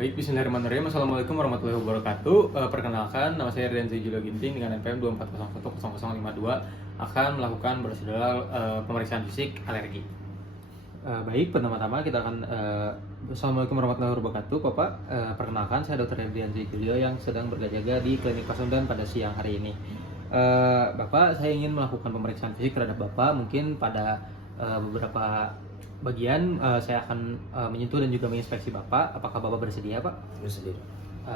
Baik, bismillahirrahmanirrahim. Assalamualaikum warahmatullahi wabarakatuh. Perkenalkan, nama saya Renzi Julio Ginting dengan NPM 24010052 akan melakukan prosedural pemeriksaan fisik alergi. Baik, pertama-tama kita akan Assalamualaikum warahmatullahi wabarakatuh. Bapak, perkenalkan saya Dr. Renzi Julio yang sedang berjaga di Klinik Pasundan pada siang hari ini. Bapak, saya ingin melakukan pemeriksaan fisik terhadap Bapak. Mungkin pada beberapa bagian saya akan menyentuh dan juga menginspeksi Bapak. Apakah Bapak bersedia, Pak? Bersedia.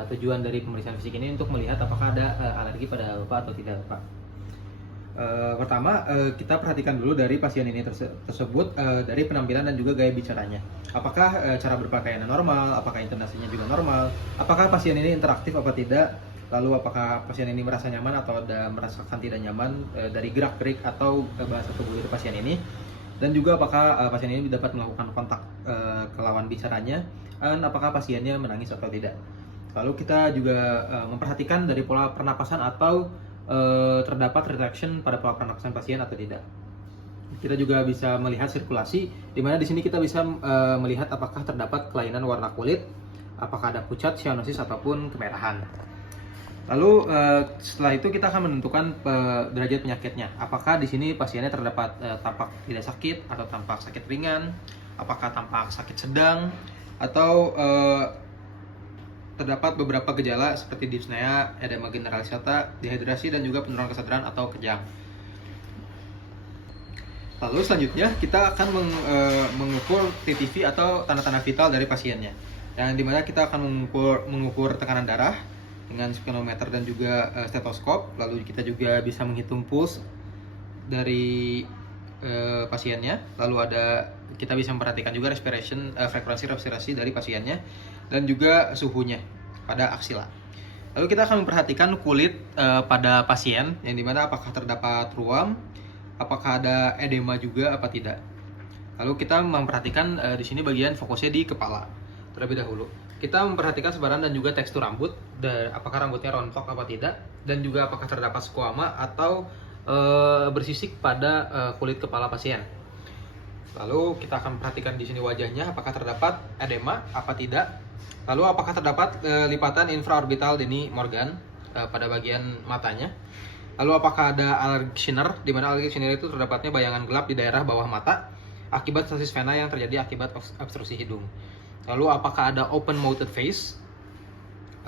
Tujuan dari pemeriksaan fisik ini untuk melihat apakah ada alergi pada Bapak atau tidak, Pak. Pertama, kita perhatikan dulu dari pasien ini tersebut dari penampilan dan juga gaya bicaranya. Apakah cara berpakaiannya normal? Apakah intonasinya juga normal? Apakah pasien ini interaktif apa tidak? Lalu apakah pasien ini merasa nyaman atau ada merasakan tidak nyaman dari gerak-gerik atau bahasa tubuh dari pasien ini? Dan juga apakah pasien ini dapat melakukan kontak ke lawan bicaranya, dan apakah pasiennya menangis atau tidak. Lalu kita juga memperhatikan dari pola pernapasan atau terdapat retraction pada pola pernapasan pasien atau tidak. Kita juga bisa melihat sirkulasi, di mana di sini kita bisa melihat apakah terdapat kelainan warna kulit, apakah ada pucat, cyanosis ataupun kemerahan. Lalu setelah itu kita akan menentukan derajat penyakitnya. Apakah di sini pasiennya terdapat tampak tidak sakit atau tampak sakit ringan, apakah tampak sakit sedang, atau terdapat beberapa gejala seperti dyspnea, edema generalisata, dehidrasi, dan juga penurunan kesadaran atau kejang. Lalu selanjutnya kita akan mengukur TTV atau tanda-tanda vital dari pasiennya, yang dimana kita akan mengukur tekanan darah dengan spirometer dan juga stetoskop. Lalu kita juga bisa menghitung puls dari pasiennya. Lalu kita bisa memperhatikan juga frekuensi respirasi dari pasiennya dan juga suhunya pada aksila. Lalu kita akan memperhatikan kulit pada pasien, yang dimana apakah terdapat ruam, apakah ada edema juga apa tidak. Lalu kita memperhatikan di sini bagian fokusnya di kepala terlebih dahulu. Kita memperhatikan sebaran dan juga tekstur rambut, apakah rambutnya rontok apa tidak, dan juga apakah terdapat squama atau bersisik pada kulit kepala pasien. Lalu kita akan perhatikan di sini wajahnya, apakah terdapat edema apa tidak. Lalu apakah terdapat lipatan infraorbital Denny Morgan pada bagian matanya. Lalu apakah ada allergic shiner, di mana allergic shiner itu terdapatnya bayangan gelap di daerah bawah mata akibat stasis vena yang terjadi akibat obstruksi hidung. Lalu apakah ada open mouthed face,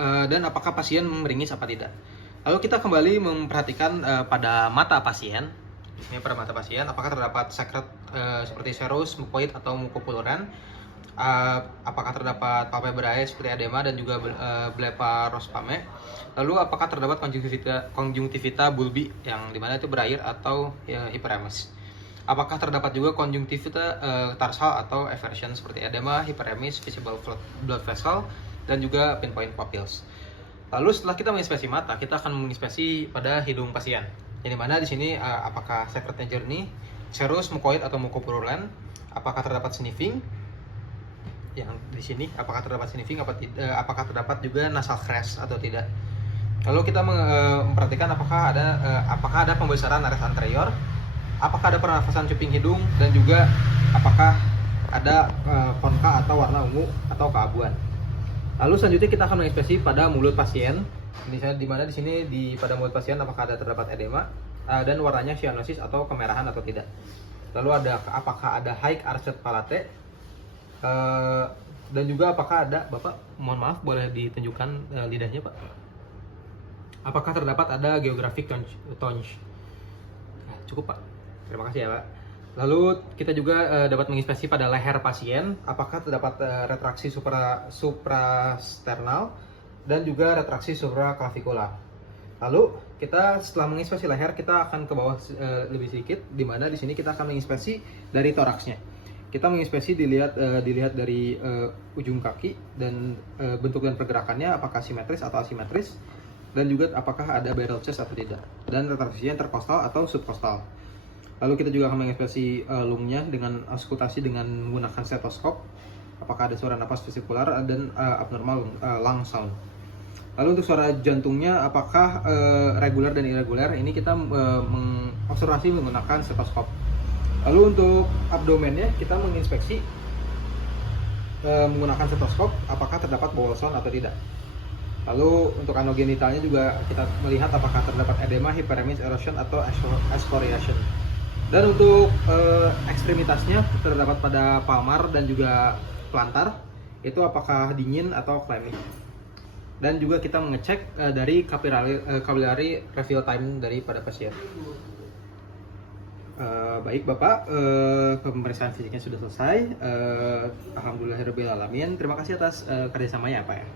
dan apakah pasien meringis apa tidak. Lalu kita kembali memperhatikan pada mata pasien. Di sini pada mata pasien, apakah terdapat sekret seperti serous, mucoid atau mucopuluren, apakah terdapat palpebrae seperti edema dan juga blepharospasme. Lalu apakah terdapat konjungtivita bulbi, yang dimana itu berair atau hiperemes. Apakah terdapat juga konjungtivita tarsal atau eversion seperti edema, hiperemis, visible blood vessel, dan juga pinpoint pupils. Lalu setelah kita menginspeksi mata, kita akan menginspeksi pada hidung pasien. Yang dimana di sini apakah sekretnya jernih, serous, mucoid atau mucopurulent, apakah terdapat sniffing. Yang di sini apakah terdapat sniffing apakah terdapat juga nasal crest atau tidak. Lalu kita memperhatikan apakah ada pembesaran nares anterior, apakah ada pernafasan cuping hidung, dan juga apakah ada konka atau warna ungu atau keabuan. Lalu selanjutnya kita akan menginspeksi pada mulut pasien. Misalnya di mana di sini pada mulut pasien apakah terdapat edema dan warnanya cyanosis atau kemerahan atau tidak. Lalu apakah ada high arched palate, dan juga apakah ada, Bapak mohon maaf boleh ditunjukkan lidahnya, Pak. Apakah terdapat ada geographic tongue. Cukup, Pak. Terima kasih ya, Pak. Lalu kita juga dapat menginspeksi pada leher pasien, apakah terdapat retraksi suprasternal dan juga retraksi supraclavicular. Lalu kita setelah menginspeksi leher, kita akan ke bawah lebih sedikit, di mana di sini kita akan menginspeksi dari toraksnya. Kita menginspeksi dilihat dari ujung kaki dan bentuk dan pergerakannya apakah simetris atau asimetris, dan juga apakah ada barrel chest atau tidak, dan retraksinya interkostal atau subkostal. Lalu kita juga akan menginspeksi lungnya dengan auskultasi dengan menggunakan stetoskop, apakah ada suara napas vesikular dan abnormal lung sound. Lalu untuk suara jantungnya apakah reguler dan irregular, ini kita mengobservasi menggunakan stetoskop. Lalu untuk abdomennya kita menginspeksi menggunakan stetoskop apakah terdapat bowel sound atau tidak. Lalu untuk anogenitalnya juga kita melihat apakah terdapat edema, hyperemesis, erosion atau excoriation. Dan untuk ekstremitasnya terdapat pada palmar dan juga plantar, itu apakah dingin atau clammy. Dan juga kita mengecek dari capillary refill time daripada pasien. Baik Bapak, pemeriksaan fisiknya sudah selesai. Alhamdulillahirobbilalamin. Terima kasih atas kerjasamanya Pak ya.